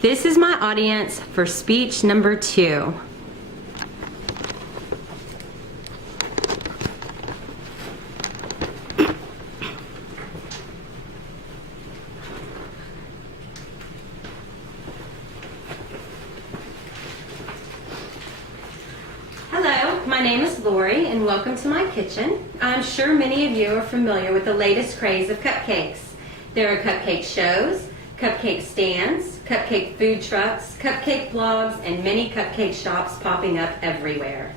This is my audience for speech number 2. Hello, my name is Lori and welcome to my kitchen. I'm sure many of you are familiar with the latest craze of cupcakes. There are cupcake shows, cupcake stands, cupcake food trucks, cupcake blogs, and many cupcake shops popping up everywhere.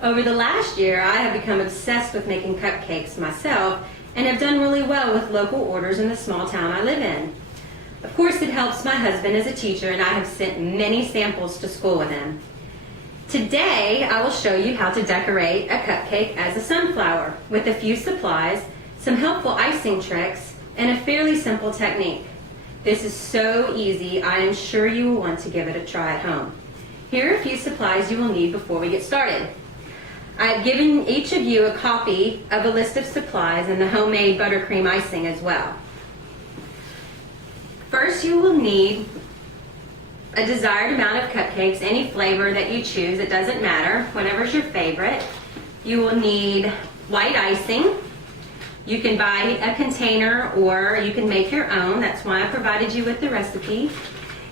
Over the last year, I have become obsessed with making cupcakes myself and have done really well with local orders in the small town I live in. Of course, it helps my husband as a teacher, and I have sent many samples to school with him. Today, I will show you how to decorate a cupcake as a sunflower with a few supplies, some helpful icing tricks, and a fairly simple technique. This is so easy, I am sure you will want to give it a try at home. Here are a few supplies you will need before we get started. I have given each of you a copy of a list of supplies and the homemade buttercream icing as well. First, you will need a desired amount of cupcakes, any flavor that you choose, it doesn't matter, whatever's your favorite. You will need white icing. You can buy a container or you can make your own. That's why I provided you with the recipe.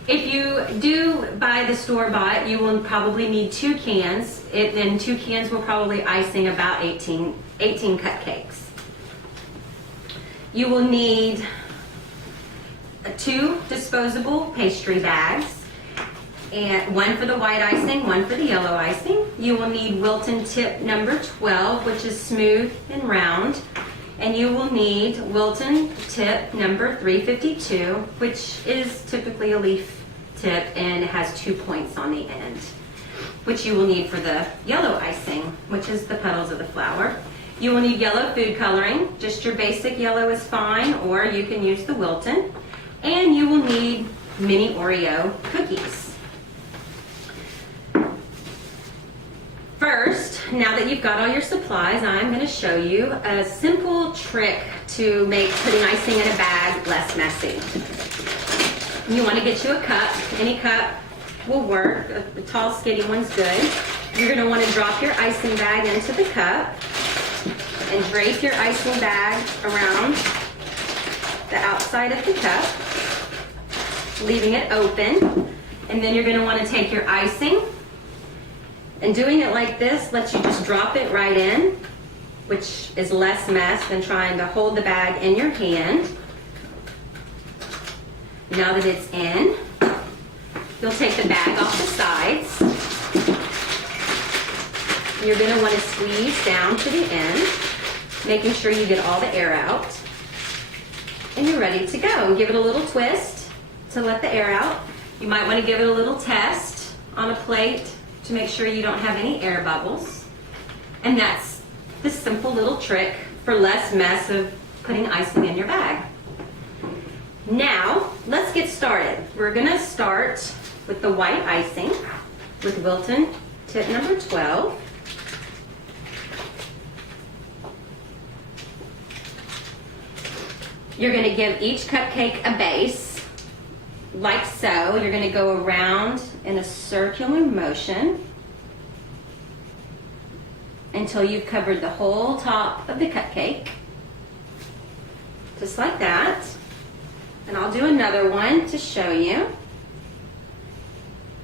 If you do buy the store-bought, you will probably need 2 cans. Then 2 cans will probably icing about 18 cupcakes. You will need 2 disposable pastry bags, and 1 for the white icing, 1 for the yellow icing. You will need Wilton tip number 12, which is smooth and round. And you will need Wilton tip number 352, which is typically a leaf tip and it has 2 points on the end, which you will need for the yellow icing, which is the petals of the flower. You will need yellow food coloring. Just your basic yellow is fine, or you can use the Wilton. And you will need mini Oreo cookies. First, now that you've got all your supplies, I'm going to show you a simple trick to make putting icing in a bag less messy. You want to get you a cup. Any cup will work. A tall, skinny one's good. You're going to want to drop your icing bag into the cup and drape your icing bag around the outside of the cup, leaving it open. And then you're going to want to take your icing, and doing it like this lets you just drop it right in, which is less mess than trying to hold the bag in your hand. Now that it's in, you'll take the bag off the sides. You're going to want to squeeze down to the end, making sure you get all the air out. And you're ready to go. Give it a little twist to let the air out. You might want to give it a little test on a plate to make sure you don't have any air bubbles. And that's the simple little trick for less mess of putting icing in your bag. Now, let's get started. We're gonna start with the white icing with Wilton tip number 12. You're gonna give each cupcake a base, like so. You're going to go around in a circular motion until you've covered the whole top of the cupcake, just like that. And I'll do another one to show you.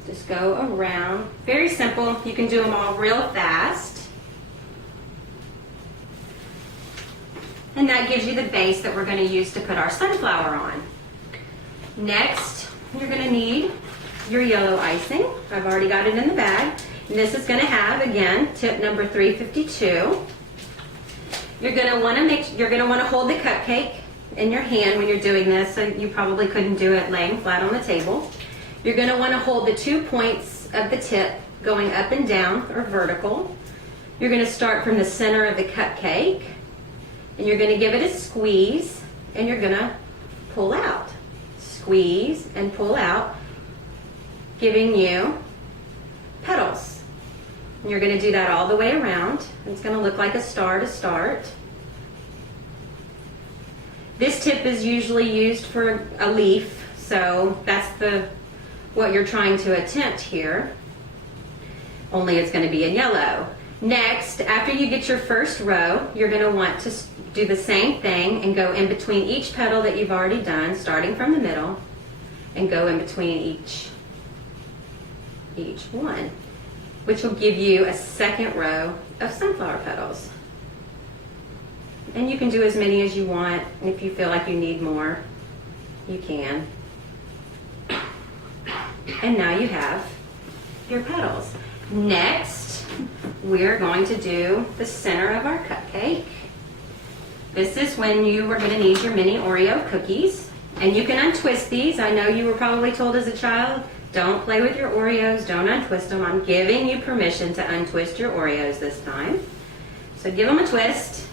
Just go around. Very simple. You can do them all real fast. And that gives you the base that we're going to use to put our sunflower on. Next, you're going to need your yellow icing. I've already got it in the bag. And this is going to have, again, tip number 352. You're going to want to hold the cupcake in your hand when you're doing this, so you probably couldn't do it laying flat on the table. You're going to want to hold the 2 points of the tip going up and down or vertical. You're going to start from the center of the cupcake, and you're going to give it a squeeze, and you're going to pull out. Squeeze and pull out, giving you petals. And you're going to do that all the way around. It's going to look like a star to start. This tip is usually used for a leaf, so that's the what you're trying to attempt here, only it's going to be in yellow. Next, after you get your first row, you're going to want to do the same thing and go in between each petal that you've already done, starting from the middle, and go in between each one, which will give you a second row of sunflower petals. And you can do as many as you want, and if you feel like you need more, you can. And now you have your petals. Next, we're going to do the center of our cupcake. This is when you are going to need your mini Oreo cookies. And you can untwist these. I know you were probably told as a child, don't play with your Oreos, don't untwist them. I'm giving you permission to untwist your Oreos this time. So give them a twist.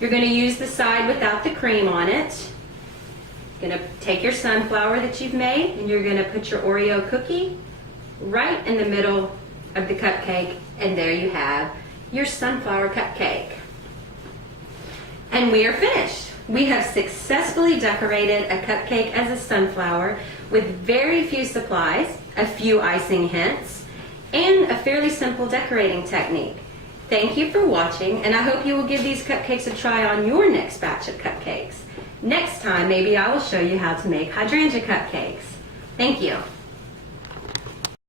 You're going to use the side without the cream on it. You're going to take your sunflower that you've made and you're going to put your Oreo cookie right in the middle of the cupcake, and there you have your sunflower cupcake. And we are finished. We have successfully decorated a cupcake as a sunflower with very few supplies, a few icing hints, and a fairly simple decorating technique. Thank you for watching, and I hope you will give these cupcakes a try on your next batch of cupcakes. Next time, maybe I will show you how to make hydrangea cupcakes. Thank you.